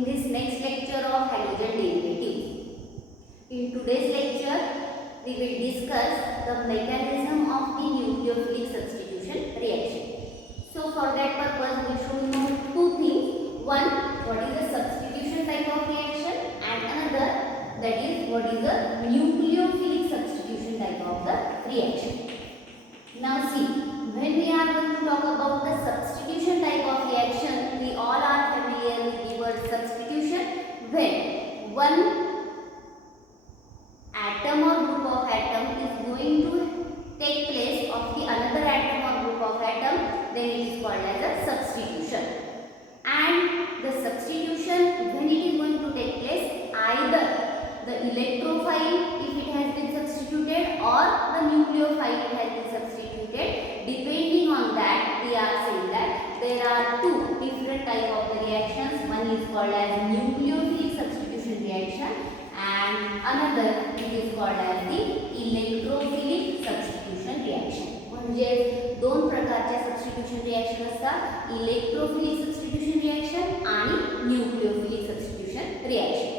in this next lecture of halogen derivatives. In today's lecture, we will discuss the mechanism of the nucleophilic substitution reaction. So for that purpose, we should know two things. One, what is the substitution type of reaction, and another, that is what is the nucleophilic substitution type of the reaction. Now see, when we are going to talk about the substitution type of reaction, we all are familiar with the word substitution. When one atom or group of atom is going to take place of the another atom or group of atom, then it is called as a substitution. And the substitution, when it is going to take place, either the electrophile, if it has been substituted, or the nucleophile, it has been substituted. Depending on that, we are saying that there are two different type of the reactions. One is called as nucleophilic substitution reaction, and another it is called as the electrophilic substitution reaction. म्हणजे दोन प्रकारच्या substitution reaction असतात, electrophilic substitution reaction आणि nucleophilic substitution reaction.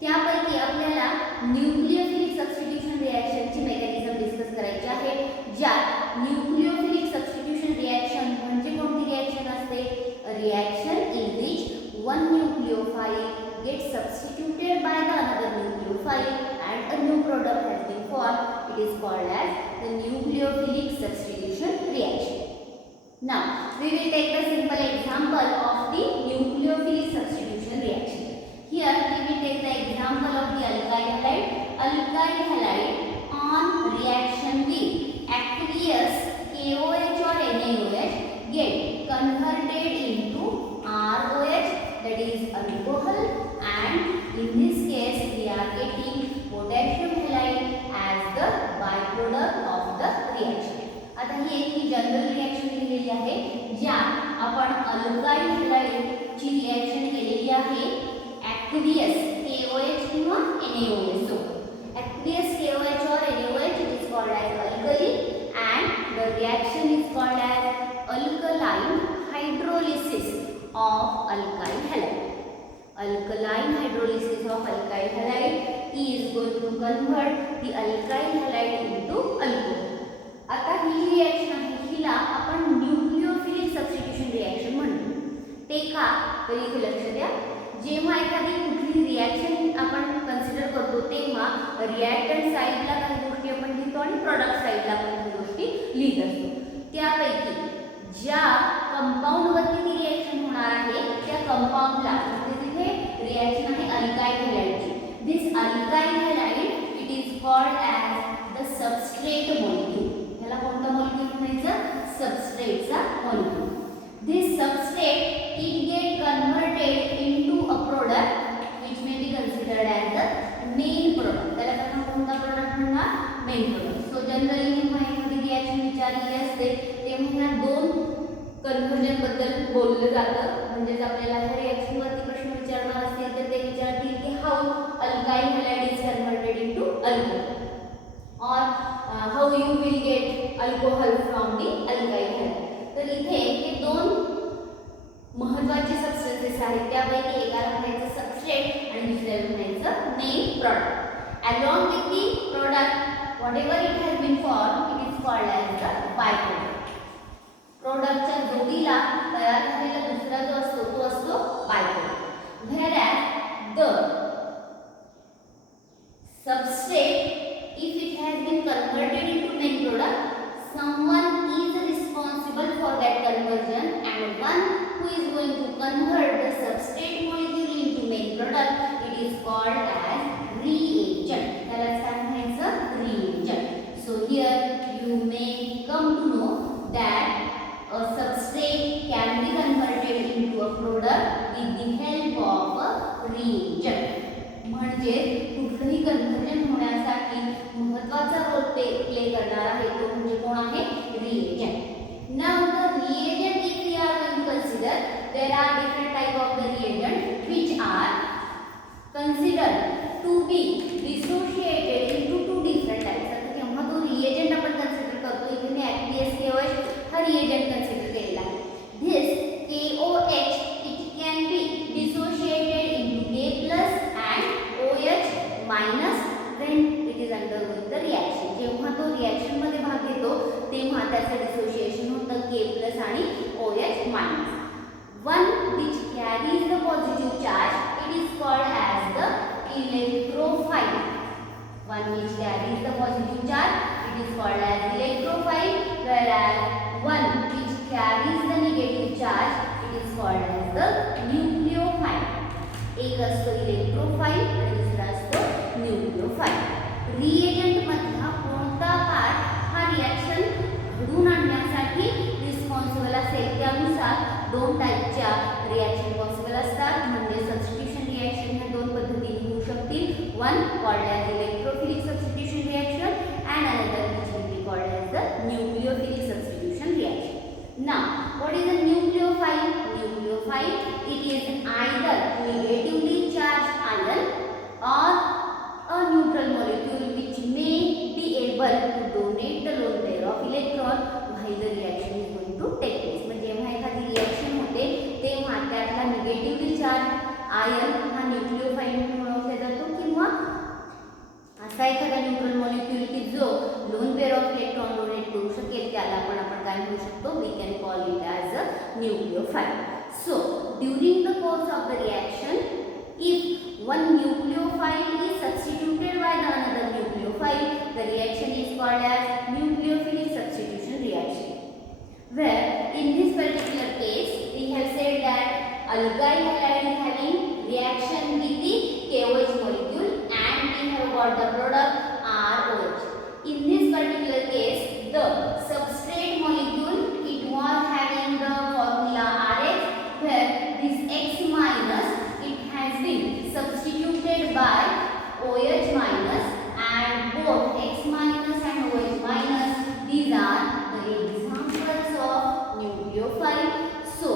त्यापैकी आपल्याला nucleophilic substitution रिएक्शनची mechanism discuss करायची आहे. ज्या न्यूक्लियोफिलिक सबस्टिट्यूशन रिएक्शन म्हणजे कोणती रिएक्शन असते? Reaction in which one nucleophile gets substituted by the another nucleophile and a new product has been formed. It is called as the nucleophilic substitution reaction. Now we will take the simple example of the nucleophilic substitution reaction. Here we will take the example of the alkyl halide. Alkyl halide on reaction with aqueous KOH or NaOH get converted into ROH, that is alcohol, and in this case we are getting potassium halide as the byproduct of the reaction. आता ही एक general reaction केलेली आहे, ज्या आपण alkyl halide ची रिएक्शन केलेली आहे aqueous KOH किंवा NaOH सोबत. Aqueous KOH or NaOH, it is called as alkali, and the reaction is called as alkaline hydrolysis of alkyl halide. Alkaline hydrolysis of alkyl halide is going to convert the alkyl halide into alcohol. आता ही रिएक्शन आहे, हिला आपण nucleophilic substitution reaction म्हणतो. ते का? तर इथे लक्ष द्या, जेव्हा एखादी कुठली रिएक्शन आपण कन्सिडर करतो तेव्हा रिएक्टंट साइडला काही गोष्टी आपण लिहितो आणि प्रोडक्ट साइडला आपण काही गोष्टी लिहित असतो. त्यापैकी ज्या कंपाउंड वरती ती रिएक्शन होणार आहे त्या कंपाउंडला म्हणजे तिथे रिएक्शन आहे अल्काइल हॅलाइडची. This alkyl halide it is called as the substrate molecule. ह्याला कोणता मॉलिक्यूल म्हणायचं? सबस्ट्रेटचा molecule. This substrate it get converted into a product which may be considered as the main product. त्याला आपण कोणता प्रोडक्ट म्हणणार? Main product. सो जनरली जेव्हा एखादी रिएक्शन विचारलेली असते तेव्हा ह्या दोन कन्व्हर्जन बद्दल बोललं जातं. म्हणजेच आपल्याला ह्या रिएक्शन वरती प्रश्न विचारणार असतील तर ते विचारतील की how alkyl halide is converted into alcohol, और how you will get alcohol from the alkyl halide. तर इथे हे दोन महत्त्वाचे सबस्टेन्सेस आहेत, त्यापैकी एकाला म्हणायचं सबस्ट्रेट आणि दुसऱ्याला म्हणायचं main product. Along with the product whatever it has been form it is called as the by product. प्रोडक्टच्या जोडीला तयार झालेला दुसरा जो असतो तो असतो by product. Whereas the substrate, if it has been converted into main product, someone is responsible for that conversion, and one who is going to convert the substrate molecule into main product, it is called as reagent. त्याला काय म्हणायचं? reagent. So here you may come to know that a substrate can be converted into a product with the help of a reagent. म्हणजे कुठलंही कन्व्हर्जन होण्यासाठी महत्त्वाचा role play करणार आहे तो म्हणजे कोण आहे? Reagent. Now the reagent, if we are going to consider, there are different type of the reagent which are considered to be dissociated into two different types. आता जेव्हा तो रिएजंट आपण कन्सिडर करतो, इथे मी aqueous KOH हा रिएजंट कन्सिडर केलेला आहे. This KOH it can be dissociated जोडायचं डिसोसिएशन होतं K प्लस आणि OH minus. One which carries the positive charge, it is called as the electrophile. One which carries the positive charge, it is called as electrophile, whereas one which carries the negative charge, it is called as the nucleophile. एक असतो इलेक्ट्रोफाइल आणि दुसरा असतो nucleophile. Reagent मधला कोणता पार्ट हा रिएक्शन घडून आणण्यासाठी रिस्पॉन्सिबल असेल त्यानुसार दोन टाईपच्या रिएक्शन पॉसिबल असतात. म्हणजे सबस्टिट्यूशन रिएक्शन ह्या दोन पद्धतीने होऊ शकतील. One called as electrophilic substitution reaction and another which will be called as the nucleophilic substitution reaction. Now, what is a nucleophile? Nucleophile, it is either negatively charged ion or a neutral molecule which may be able to donate the lone pair of electron while the reaction is going to take place. म्हणजे जेव्हा एखादी रिएक्शन होते तेव्हा त्यातला negatively charge ion हा न्यूक्लियोफाइल म्हणून ओळखला जातो किंवा असा एखादा न्यूट्रल मॉलिक्यूल की जो lone pair of electron donate करू शकेल त्याला आपण काय म्हणू शकतो? We can call it as a nucleophile. So during the course of the reaction if one nucleophile is substituted by the another nucleophile, the reaction is called as nucleophilic substitution reaction. Where in this particular case we have said that alkyl halide is having reaction with the KOH molecule and we have got the product ROH. In this particular case the substrate molecule it was having the formula RH, where this X minus has been substituted by OH minus, and both X minus and OH minus, these are the examples of nucleophile. So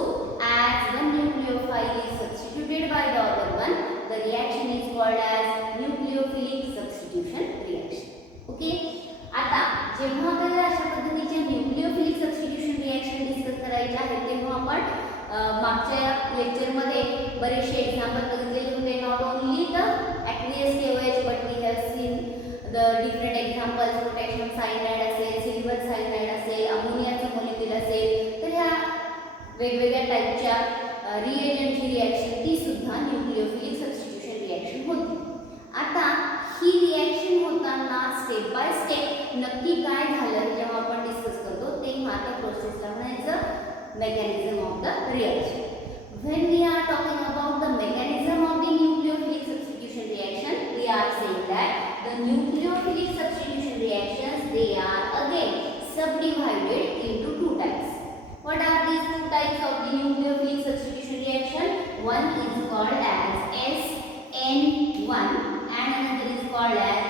as one nucleophile is substituted by the other one, the reaction is called as nucleophilic substitution reaction. Okay, आता जेव्हा आपल्याला अशा पद्धतीचे nucleophilic substitution reaction discuss करायचे आहे तेव्हा आपण मागच्या लेक्चरमध्ये बरेचसे एक्झाम्पल बघितलेले होते. Not only the aqueous KOH but we have seen the different examples. Potassium cyanide असेल, सिल्वर सायनाइड असेल, अमोनियाचं मॉलिक्यूल असेल, तर ह्या वेगवेगळ्या टाईपच्या रिएजंटची रिॲक्शन ती सुद्धा न्यूक्लियोफिलिक सबस्टिट्यूशन रिॲक्शन होती. आता ही रिॲक्शन होताना स्टेप बाय स्टेप नक्की काय झालं जेव्हा आपण डिस्कस करतो तेव्हा त्या प्रोसेसला म्हणायचं mechanism of the reaction. When we are talking about the mechanism of the nucleophilic substitution reaction, we are saying that the nucleophilic substitution reactions, they are again subdivided into two types. What are these two types of the nucleophilic substitution reaction? One is called as SN1 and another is called as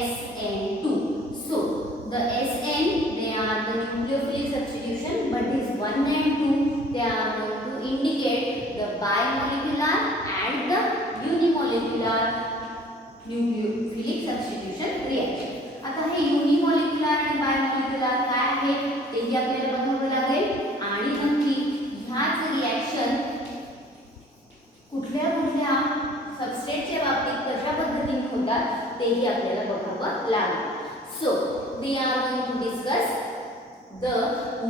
SN2. So the SN, they are the nucleophilic substitution, but this 1 and 2 they are going to indicate the bimolecular and the unimolecular nucleophilic substitution reaction. आता हे unimolecular आणि bimolecular काय आहे तेही आपल्याला बघावं लागेल आणि नक्की ह्याच रिएक्शन कुठल्या कुठल्या सबस्ट्रेटच्या बाबतीत कशा पद्धतीने होतात तेही आपल्याला बघावं लागेल. So we are going to discuss the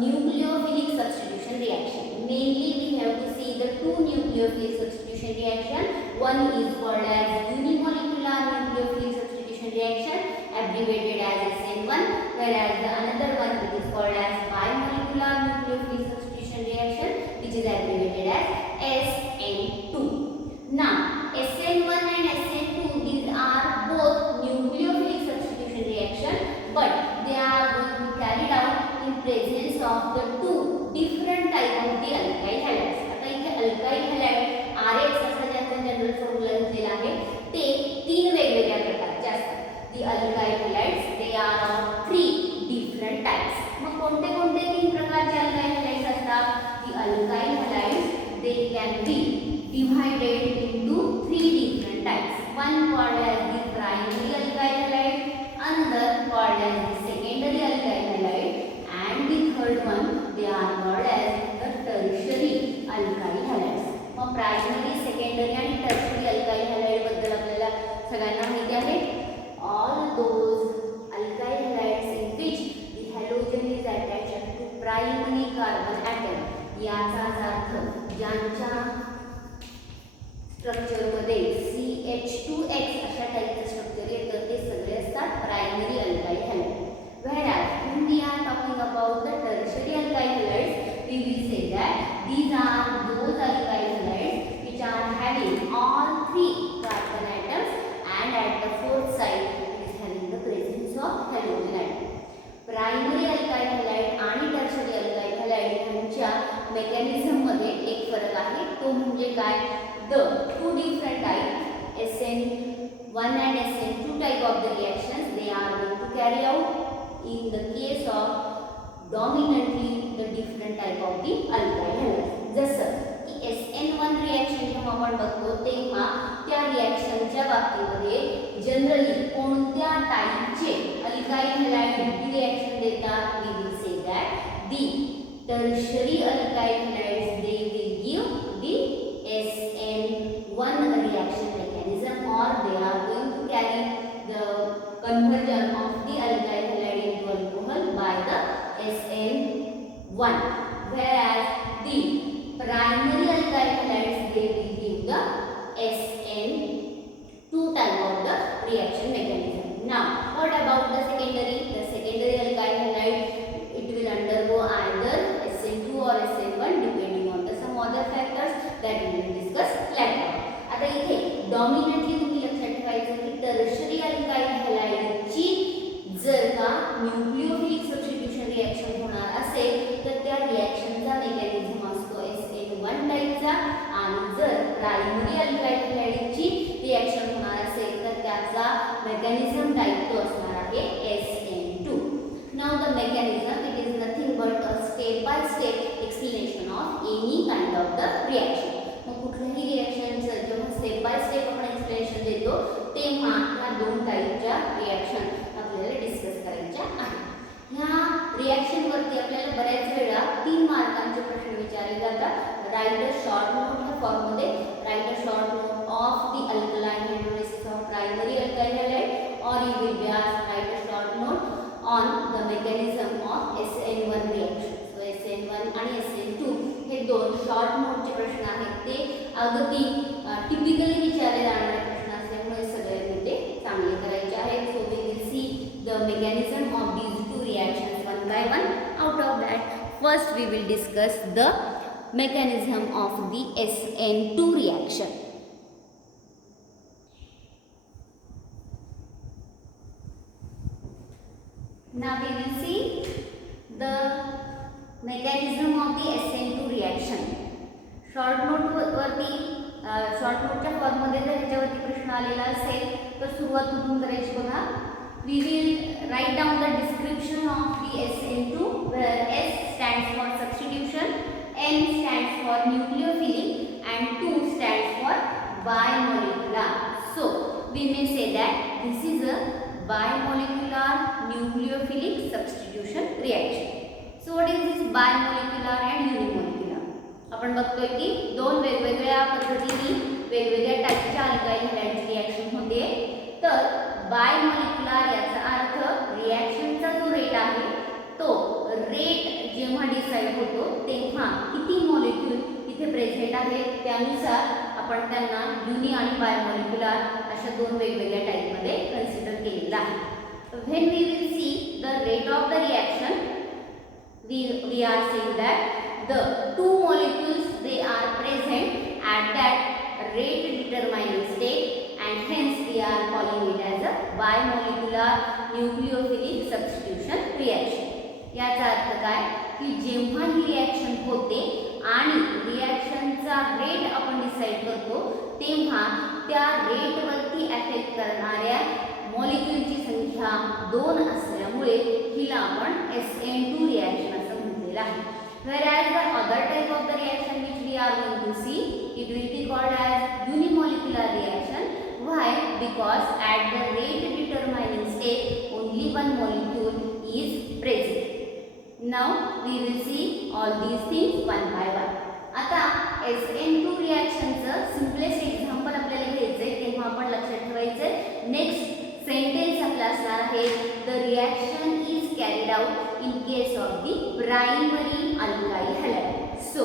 nucleophilic substitution reaction. Mainly we have to see the two nucleophilic substitution reaction. One is called as unimolecular nucleophilic substitution reaction, abbreviated as SN1, whereas the another one it is called as bimolecular nucleophilic substitution reaction, which is abbreviated as SN2. Now SN1 and SN2, these are both nucleophilic substitution reaction, but they are going to carried out in presence of the two different type of the alkyl halides. आता इथे alkyl halide RH असा ज्याचा general formula दिलेला आहे ते तीन वेगवेगळ्या प्रकारचे असतात. The alkyl halides, they are of three different types. मग कोणते कोणते तीन प्रकारचे alkyl halides असतात? The alkyl halides, they can be divided into three different types. One called as the primary alkyl halide, another called as the secondary alkyl halide, and the third one they are called as the tertiary alkyl halides. Mug primary, secondary आणि tertiary alkyl halide बद्दल आपल्याला सगळ्यांना माहिती आहे. All those alkyl हॅलाइड्स इन याचाच अर्थ ज्यांच्या स्ट्रक्चरमध्ये CH2X अशा टाईपचं स्ट्रक्चर येतं ते सगळे असतात primary alkyl halide. Whereas when we are talking about the tertiary alkyl halides, we will say that these are those alkyl halides which are having all three carbon atoms and at the fourth side it is having the presence of halogen atom. Primary alkyl halide आणि tertiary alkyl halide यांच्या मेकॅनिझम मध्ये एक फरक आहे, तो म्हणजे काय, the two different type SN1 and SN2 type of the reactions they are going to carry out in the case of dominantly the different type of the alkyl halides. जसं की SN1 रिएक्शन जेव्हा आपण बघतो तेव्हा त्या रिएक्शनच्या बाबतीमध्ये जनरली कोणत्या टाईपचे अल्काइल हलाइड ही रिएक्शन देतात, we will say that the tertiary alkyl halides they will give the SN1 reaction mechanism or they are going to carry the conversion of the alkyl halide into alcohol by the SN1, whereas the primary alkyl halides they will give the SN2 type of the reaction mechanism. Now what about the secondary? The secondary alkyl halide it will undergo either SN2 or SN1 depending on the some other factors that we will discuss later. आता इथे डॉमिनंटली तुम्ही लक्षात ठेवायचं की tertiary alkyl हलाइडची जर का न्यूक्लिओफिलिक सबस्टिट्यूशन रिएक्शन होणार असेल तर त्या रिएक्शनचा मेकॅनिझम असतो SN1 टाइपचा आणि जर प्रायमरी अल्काइल हलाइडची रिएक्शन होणार असेल तर त्याचा मेकॅनिझम टाइप तो असणार आहे SN2. Now the mechanism it is nothing but a step by step explanation of any kind of the reaction. मग कुठल्याही रिएक्शनचं जेव्हा स्टेप बाय स्टेप आपण एक्सप्लेनेशन देतो तेव्हा ह्या दोन टाईपच्या रिएक्शन आपल्याला डिस्कस करायच्या आहेत. ह्या रिएक्शनवरती आपल्याला बऱ्याच वेळा 3 मार्कांचे प्रश्न विचारले जातात. राईट अ शॉर्ट नोट ह्या फॉर्ममध्ये write a short note of the alkaline hydrolysis of primary alkyl halide और you will be asked write a short note on the mechanism of SN1 reaction. So SN1 आणि SN2 हे दोन शॉर्ट नोटचे प्रश्न आहेत, ते अगदी टिपिकली विचारले जाणारे प्रश्न असल्यामुळे सगळ्यांनी ते चांगले करायचे आहेत. So we will see the mechanism of these two reactions one by one. Out of that first we will discuss the mechanism of the SN2 reaction. Now we will see the mechanism of the SN2 reaction. Short note वरती शॉर्ट नोटच्या फॉर्ममध्ये जर ह्याच्यावरती प्रश्न आलेला असेल तर सुरुवात कुठून करायची बघा. We will write down the description of the SN2 where S stands for substitution, N stands for nucleophilic and 2 stands for bimolecular. So we may say that this is a bimolecular nucleophilic substitution reaction. So what is this bimolecular and unimolecular? आपण बघतोय की दोन वेगवेगळ्या पद्धतीने वेगवेगळ्या टाईपच्या अल्काइल हलाइडची रिएक्शन होते. तर बायमॉलिक्युलर याचा अर्थ रिएक्शनचा जो रेट आहे तो रेट जेव्हा डिसाइड होतो तेव्हा किती मॉलिक्यूल इथे प्रेझेंट आहेत त्यानुसार आपण त्यांना युनि आणि बायमॉलिक्युलर अशा दोन वेगवेगळ्या टाईपमध्ये कन्सिडर केलेला आहे. When we will see the rate of the reaction, we are saying that the two molecules they are present at that rate determining state and hence we are calling it as a bimolecular nucleophilic substitution reaction. याचा अर्थ काय की जेव्हा ही रिएक्शन होते आणि रिएक्शनचा रेट आपण डिसाइड करतो तेव्हा त्या रेटवरती अफेक्ट करणाऱ्या मॉलिक्यूलची संख्या 2 असल्यामुळे हिला आपण SN2 रिएक्शन असं म्हटलेलं आहे. Whereas the other type of the reaction which we are going to see, it will be called as unimolecular reaction. Why? Because at the rate determining state, only one molecule is present. Now we will see all these things one by one. आता SN2 रिएक्शनचं simplest example आपल्याला घ्यायचंय तेव्हा आपण लक्षात ठेवायचंय next sentence आपला असणार आहे the reaction is carried out in case of the primary alkyl halide. So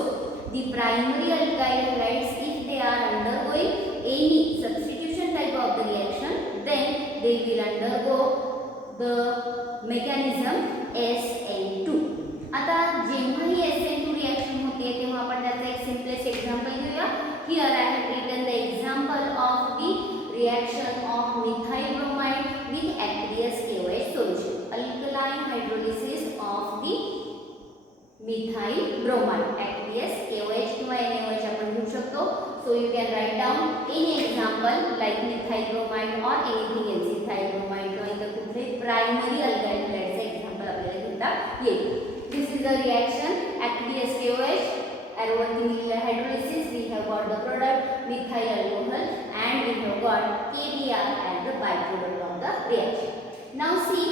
the primary alkyl halides, if they are undergoing any substitution type of the reaction, then they will undergo the mechanism SN2. आता जेव्हा ही SN2 reaction होते तेव्हा आपण त्याचा एक simplest example घेऊया. Here I have written the example of the reaction of methyl bromide with aqueous KOH solution. Alkaline hydrolysis of the methyl bromide, aqueous KOH किंवा NaOH आपण घेऊ शकतो. So you can write down any example like methyl bromide or anything else. Ethyl bromide किंवा इतर कुठलेही primary alkyl halideचे example आपल्याला घेता येईल. This is the reaction aqueous KOH, aromatic hydrolysis. We have got the product methyl alcohol and we have got KBr as the byproduct of the reaction. Now see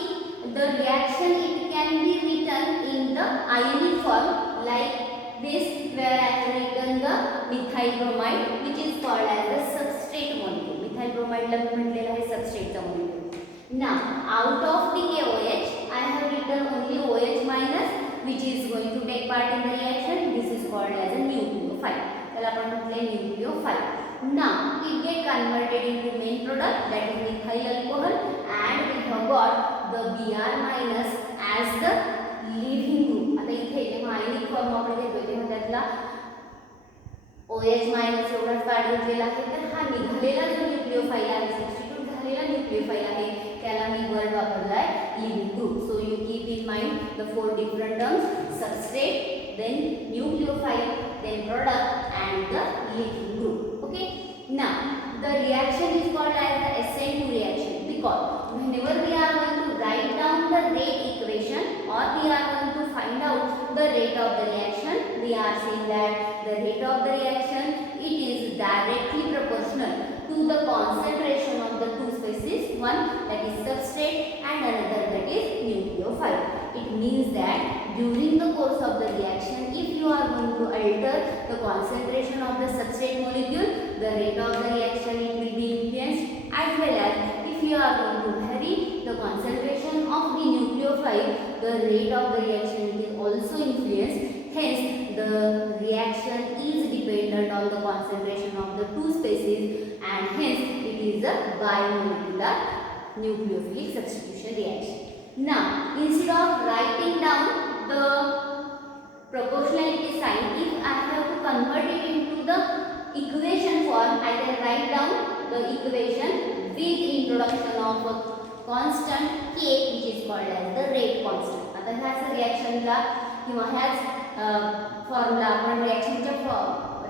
the reaction, it can be written in the ionic form like this, where I have written the methyl bromide which is called as the substrate molecule. Methyl bromide ला मी म्हटलेलं आहे substrate चा molecule. Now out of the KOH I have written only OH minus which is going to take part in the reaction. This is called as a nucleophile. त्याला आपण म्हटले nucleophile. Now it get converted into main product, that is methyl alcohol, and we have got the Br minus as the leaving group. आता इथे जेव्हा ionic form आपण घेतो तेव्हा त्यातला OH मायनस एवढाच पार्ट घेतलेला आहे. तर हा निघालेला जो न्यूक्लिओफाइल आहे, सबस्टिट्यूट झालेला न्यूक्लिओफाइल आहे, त्याला मी वर्ड वापरलाय leaving group. So you keep in mind the 4 different terms: substrate, then nucleophile, then product and the leaving group. Okay, now the reaction is called as the SN2 reaction because whenever we are going to write down the rate equation or we are going to find out the rate of the reaction, we are saying that the rate of the reaction, it is directly proportional to the concentration of the two species, one that is substrate and another that is nucleophile. It means that during the course of the reaction, if you are going to alter the concentration of the substrate molecule, the rate of the reaction it will be influenced, as well as if you are going to vary the concentration of the nucleophile, the rate of the reaction is also influenced. Hence the reaction is dependent on the concentration of the two species, and hence it is a bimolecular nucleophilic substitution reaction. Now instead of writing down the proportionality sign, if I have to convert it into the equation form, I can write down the equation with introduction of a constant K which is called as the rate constant. आता ह्याच रिएक्शनला किंवा ह्याच फॉर्मला आपण रिएक्शनच्या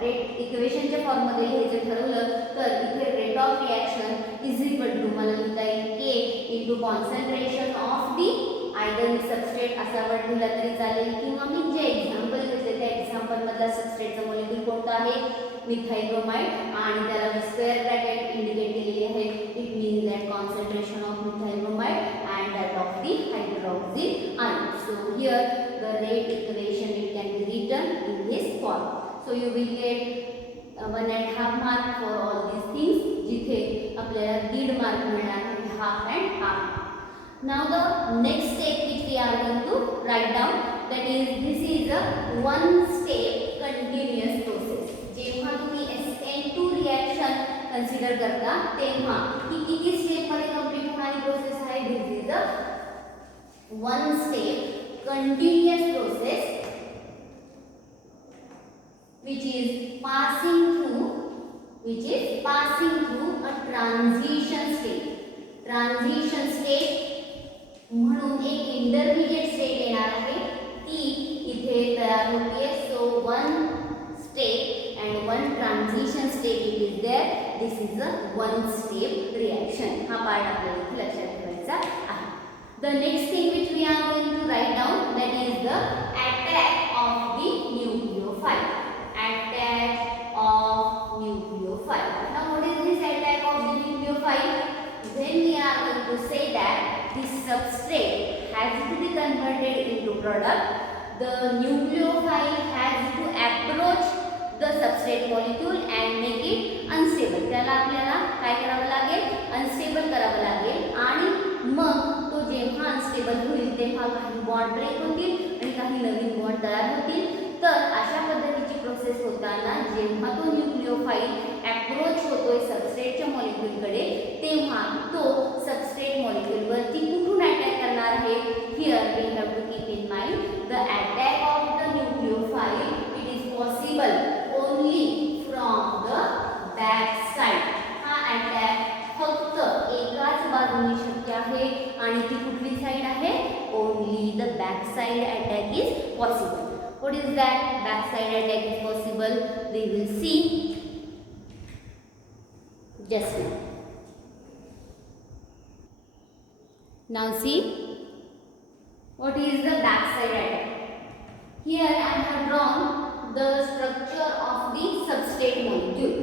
रेट इक्वेशनच्या फॉर्ममध्ये लिहायचं ठरवलं तर इथे rate of reaction is equal to मला लिहिता येईल K into concentration of the either मी सबस्ट्रेट असा वर्ड लिहिला तरी चालेल, किंवा मी जे एक्झाम्पल घेतले त्या एक्झाम्पल मधला सबस्ट्रेटचा मॉलिक्यूल कोणता आहे, मिथाइल ब्रोमाइड, आणि त्याला मी स्क्वेअर ब्रॅकेट इंडिकेट केलेली आहे. It means that concentration of methyl bromide and that of the hydroxyl ion. So here the rate equation it can be written in this form. So you will get 1.5 mark for all these things, जिथे आपल्याला 1.5 मार्क मिळणार आहे half and half. Now the next step which we are going to write down, that is this is a one step continuous process. जेव्हा तुम्ही SN2 reaction consider करता तेव्हा ही किती स्टेप मध्ये कंप्लीट होणारी प्रोसेस आहे? This is a one step continuous process which is passing through a transition state. Transition state म्हणून एक इंटरमिडिएट स्टेट येणार आहे, ती इथे तयार होते. So one step and one transition state it is there. This is a one step reaction. हा पार्ट आपल्याला इथे लक्षात ठेवायचा आहे. The next thing which we are going to write down, that is the attack of the nucleophile. Attack of nucleophile. Now what is this attack of the nucleophile? Then we are going to say that this substrate has to be converted into product. The nucleophile has to approach the substrate molecule and make it unstable. त्याला आपल्याला काय करावं लागेल? अनस्टेबल करावं लागेल, आणि मग तो जेव्हा अनस्टेबल होईल तेव्हा काही बॉन्ड ब्रेक होतील आणि काही नवीन बॉन्ड तयार होतील. तर अशा पद्धतीची प्रोसेस होताना जेव्हा तो न्यूक्लिओफाईल अप्रोच होतोय सबस्ट्रेटच्या मॉलिक्यूलकडे, तेव्हा तो सबस्ट्रेट मॉलिक्यूलवरती कुठून अटॅक करणार आहे? Here we have to keep in mind the attack of the nucleophile it is possible only from the back side. हा अटॅक फक्त एकाच बाजूने शक्य आहे आणि ती कुठली साइड आहे? Only the back side attack is possible. What is that? Backside attack is possible. We will see just now. Now see what is the backside attack. Here I have drawn the structure of the substrate molecule.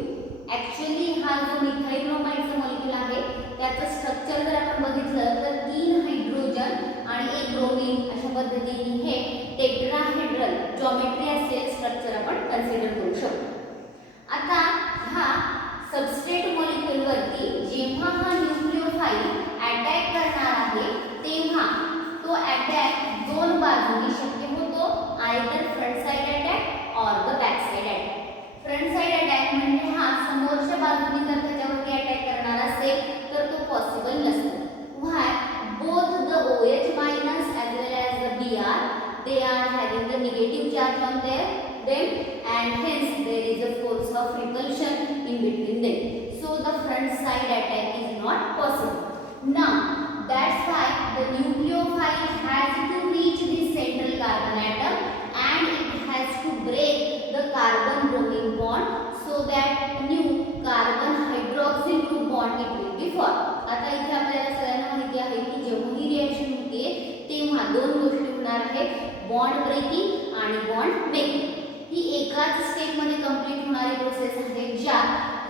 Actually हा जो मिथाइल ब्रोमाइडचा मॉलिक्यूल आहे त्याचं स्ट्रक्चर जर आपण बघितलं तर 3 हायड्रोजन आणि 1 ब्रोमीन अशा पद्धतीने हे टेट्राहेड्रल जॉमेट्री असलेले स्ट्रक्चर आपण कन्सिडर करू शकतो. आता हा सबस्ट्रेट मॉलिक्यूल वरती जेव्हा हा न्यूक्लिओफाईल अटॅक करणार आहे तेव्हा तो अटॅक दोन बाजूंनी शक्य होतो. आयदर फ्रंट साइड अटॅक और the back side attack. Front side attack म्हणजे हा समोरच्या बाजूने जर त्याच्यावरती अटॅक करणार असेल तर तो पॉसिबल नसतो. Why? Both the OH minus as well as the Br they are having the negative charge on them and hence there is a force of repulsion in between them. So the front side attack is not possible. Now that's why the nucleophile has to reach the central carbon atom and it has to break the carbon bromine bond so that new carbon hydroxyl group bond it will be formed. आता इथे आपल्याला सगळ्यांना माहिती आहे की जेव्हा ही रिएक्शन होते तेव्हा दोन गोष्टी होणार आहेत, बॉन्ड ब्रेकिंग आणि बॉन्ड मेकिंग. ही एकाच स्टेप मध्ये कंप्लीट होणारी प्रोसेस आहे ज्या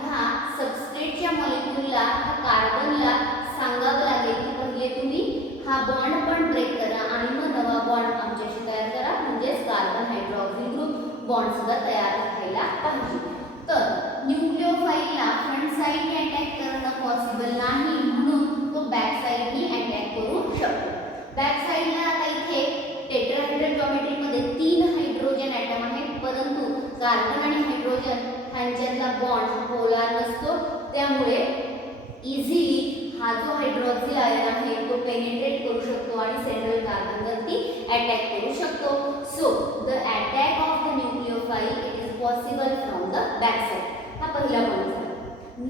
ह्या सबस्ट्रेटच्या मॉलिक्यूलला कार्बनला सांगावं लागेल की पहिले तुम्ही हा बॉन्ड पण ब्रेक करा आणि मग नवा बॉन्ड आमच्याशी तयार करा, म्हणजेच कार्बन हायड्रॉक्सिल ग्रुप बॉन्ड सुद्धा तयार व्हायला पाहिजे. तर न्यूक्लिओफाईलला फ्रंट साइडने अटॅक करणं पॉसिबल नाही म्हणून तो बॅक साइडने अटॅक करू शकतो. बॅक साइडला आता इथे टेट्राहेड्रल जॉमेट्रीमध्ये 3 हायड्रोजन ॲटम आहेत परंतु कार्बन आणि हायड्रोजन ह्यांच्यातला बॉन्ड पोलार नसतो, त्यामुळे इझिली हा जो हायड्रॉक्सिल आयन आहे तो पेनिट्रेट करू शकतो आणि सेंट्रल कार्बनवरती अटॅक करू शकतो. So the attack of the nucleophile it is possible from the back side. हा पहिला पॉइंट झाला.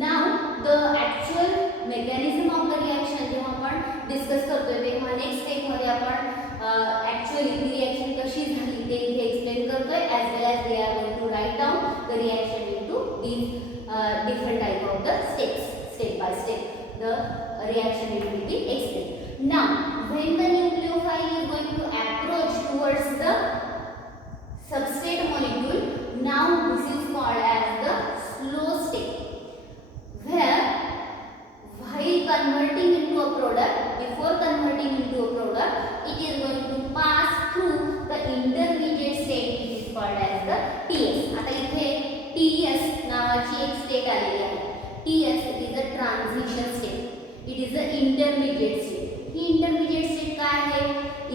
Now the actual mechanism of the reaction जेव्हा आपण डिस्कस करतोय तेव्हा नेक्स्ट स्टेप मध्ये आपण ॲक्च्युअली ही रिएक्शन कशी झाली ते इथे एक्सप्लेन करतोय as well as we are going to write down the reaction into these different type of the steps. Step by step the reaction it will be explained. Now when the nucleophile is going to approach towards the substrate molecule, now this is called as the slow step where while converting into a product, before converting into a product it is going to pass through the intermediate state which is called as the TS. आता इथे TS नावाची एक स्टेट आलेली आहे. TS it is a transition state. It is a intermediate state. He intermediate state काय आहे?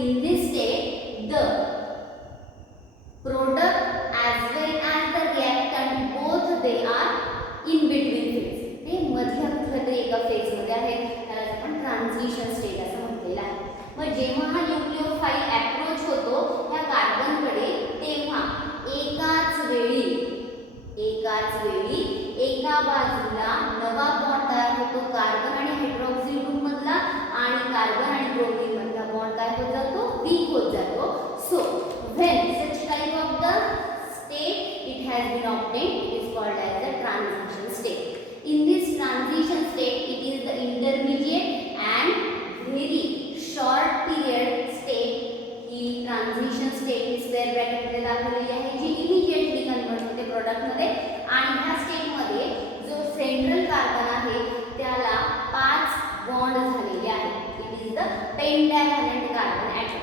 In this state the product as well as the reactant both they are in between phase. ते मध्य कुठल्यातरी एका फेज मध्ये आहे, त्याला आपण ट्रान्झिशन स्टेट असं म्हटलेलं आहे. मग जेव्हा हा न्यूक्लिओफाईल अप्रोच होतो त्या कार्बनकडे तेव्हा एकाच वेळी एका बाजूला नवा बॉन्ड तयार होतो कार्बन आणि हायड्रॉक्सिल ग्रुप मधला आणि कार्बन आणि ब्रोमीन मधला बॉन्ड काय होत जातो? वीक होत जातो. So when such type of the state it has been obtained, it is called as the transition state. In this transition state it is the intermediate and very short period state. He transition state square bracket मध्ये दाखवलेली आहे जी immediately convert होते प्रोडक्ट मध्ये आणि ह्या स्टेट मध्ये जो central carbon आहे त्याला 5 बॉन्ड झालेले आहेत. It is the pentavalent carbon atom.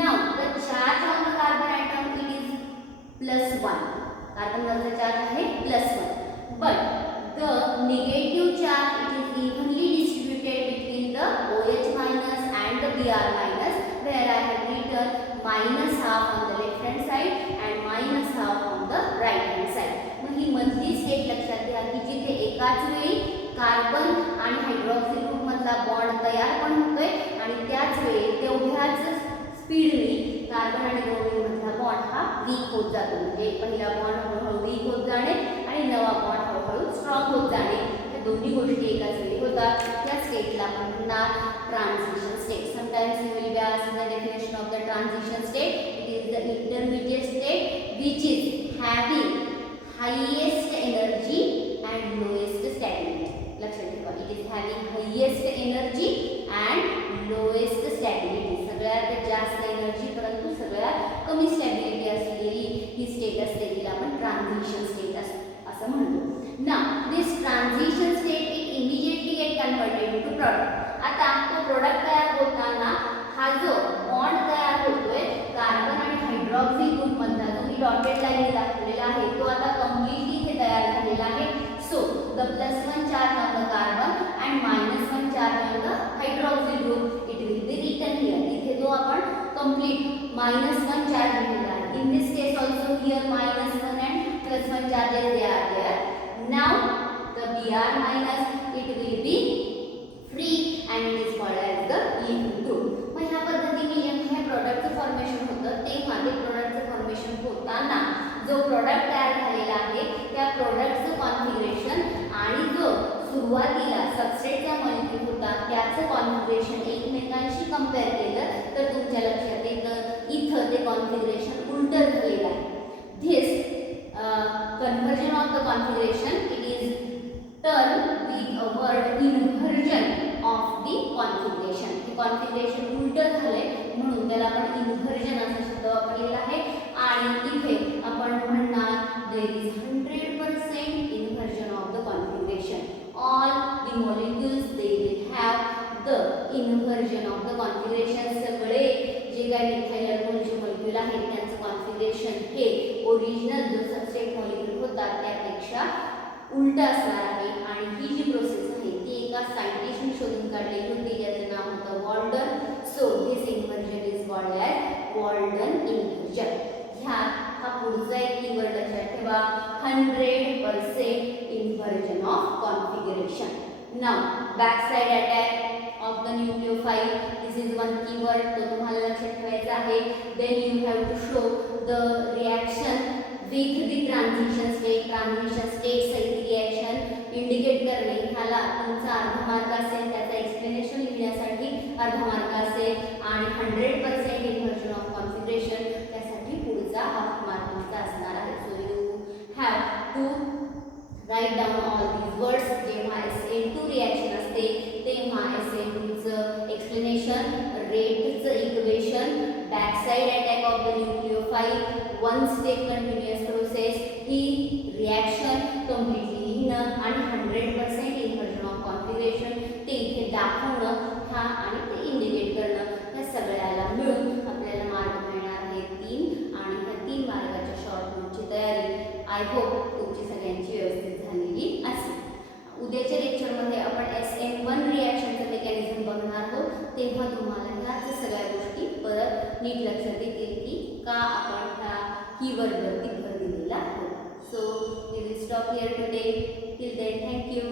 Now the charge on the carbon atom it is +1. Carbon वरचा चार्ज आहे +1. But the negative charge it is evenly distributed between the OH minus and the Br minus, where I have written minus half on the left hand side and minus half on the right hand side. मग ही मधली स्टेट लक्षात घ्या की जिथे एकाच वेळी कार्बन आणि hydroxyl group मधला बॉन्ड तयार पण होतोय आणि त्याच वेळी तेवढ्याच स्पीडनी कार्बन आणि ब्रोमीन मधला बॉन्ड हा वीक होत जातो. म्हणजे पहिला बॉन्ड हळूहळू वीक होत जाणे आणि नवा बॉन्ड हळूहळू स्ट्रॉंग होत जाणे, या दोन्ही गोष्टी एकाच वेळी होतात. त्या स्टेटला आपण म्हणणार transition state. Sometimes you will be asked the definition of the transition state. It is the intermediate state which is having highest energy and lowest stability. लक्षात ठेवा, it is having highest energy and lowest stability. सगळ्यात जास्त एनर्जी परंतु सगळ्यात कमी स्टॅबिलिटी असलेली ही स्टेट असते, तिला आपण ट्रान्झिशन स्टेट असं म्हणतो. Now this transition state it immediately gate converted into product. आता तो प्रोडक्ट तयार होताना हा जो बॉन्ड तयार होतोय कार्बन आणि हायड्रॉक्सिल ग्रुप मधला, जो मी डॉटेड लाईन दाखवलेला आहे, तो आता कंप्लीटली इथे तयार झालेला आहे. So the +1 charge on the carbon and -1 charge on the hydroxyl group it will be written here. इथे जो आपण कंप्लीट -1 चार्ज लिहिलेला आहे, in this case also here -1 and +1 charges they are there. Now the Br minus it will be free and it is called as the ene group. मग ह्या पद्धतीने जेव्हा हे प्रोडक्टचं फॉर्मेशन होतं तेव्हा ते प्रोडक्टचं फॉर्मेशन होताना जो प्रोडक्ट तयार झालेला आहे त्या प्रोडक्टचं कॉन्फिगरेशन आणि जो सुरुवातीला सबस्ट्रेटचा मॉलिक्यूल होता त्याचं कॉन्फिगरेशन एकमेकांशी कंपेअर केलं तर तुमच्या लक्षात येतं इथं ते कॉन्फिगरेशन उलटं झालेलं आहे. This conversion of the configuration it is termed with a word inversion of the configuration. हे कॉन्फिगरेशन उलटं झाले म्हणून त्याला आपण इन्व्हर्जन असा शब्द वापरलेला आहे. आणि इथे आपण म्हणणार there is 100% inversion of the configuration. All the molecules they will have the inversion of the configuration. सगळे जे काही मिथाइल अल्कोहलचे मॉलिक्यूल आहेत त्यांचं कॉन्फिगरेशन हे ओरिजिनल जो सबस्ट्रेट मॉलिक्यूल होता त्यापेक्षा उलटा असणार आहे. आणि ही जी प्रोसेस आहे ती एका सायंटिस्टने शोधून काढलेली होती, ज्याचं नाव होतं Walden. So this inversion is called as Walden inversion. ह्या हा पुढचा एक कीवर्ड लक्षात ठेवा, 100% inversion of configuration. Now back side attack of the nucleophile, this is one keyword, तो तुम्हाला लक्षात ठेवायचा आहे. Then you have to show the reaction with the transition state. Transition state सहित रिॲक्शन इंडिकेट करणे, ह्याला तुमचा अर्धा मार्क असेल. त्याचं एक्सप्लेनेशन लिहिण्यासाठी अर्धा मार्क असेल आणि 100% इन्व्हर्जन ऑफ कॉन्फिगरेशन त्यासाठी पुढचा हाफ मार्कचा असणार आहे. So you have to write down all these words. जेव्हा SN2 रिॲक्शन असते तेव्हा SN2चं एक्सप्लेनेशन, रेटचं इक्वेशन, back side attack of the nucleophile, one step continuous process, ही रिॲक्शन कम्प्लिटली लिहिणं आणि 100% इन्व्हर्जन ऑफ कॉन्फिगरेशन ते इथे दाखवणं हा आणि ते इंडिकेट करणं, ह्या सगळ्याला मिळून आपल्याला मार्क मिळणार आहे 3. आणि ह्या 3 मार्काच्या शॉर्ट नोटची तयारी आय होप तुमची सगळ्यांची व्यवस्थित झालेली असेल. उद्याच्या लेक्चरमध्ये आपण SN1 रिॲक्शनचं मेकॅनिझम बघणार आहोत, तेव्हा तुम्हाला ह्याच सगळ्या गोष्टी परत नीट लक्षात येतील की का आपण ह्या कीवर्डवरती भर दिलेला होता. So we will stop here today. Till then thank you.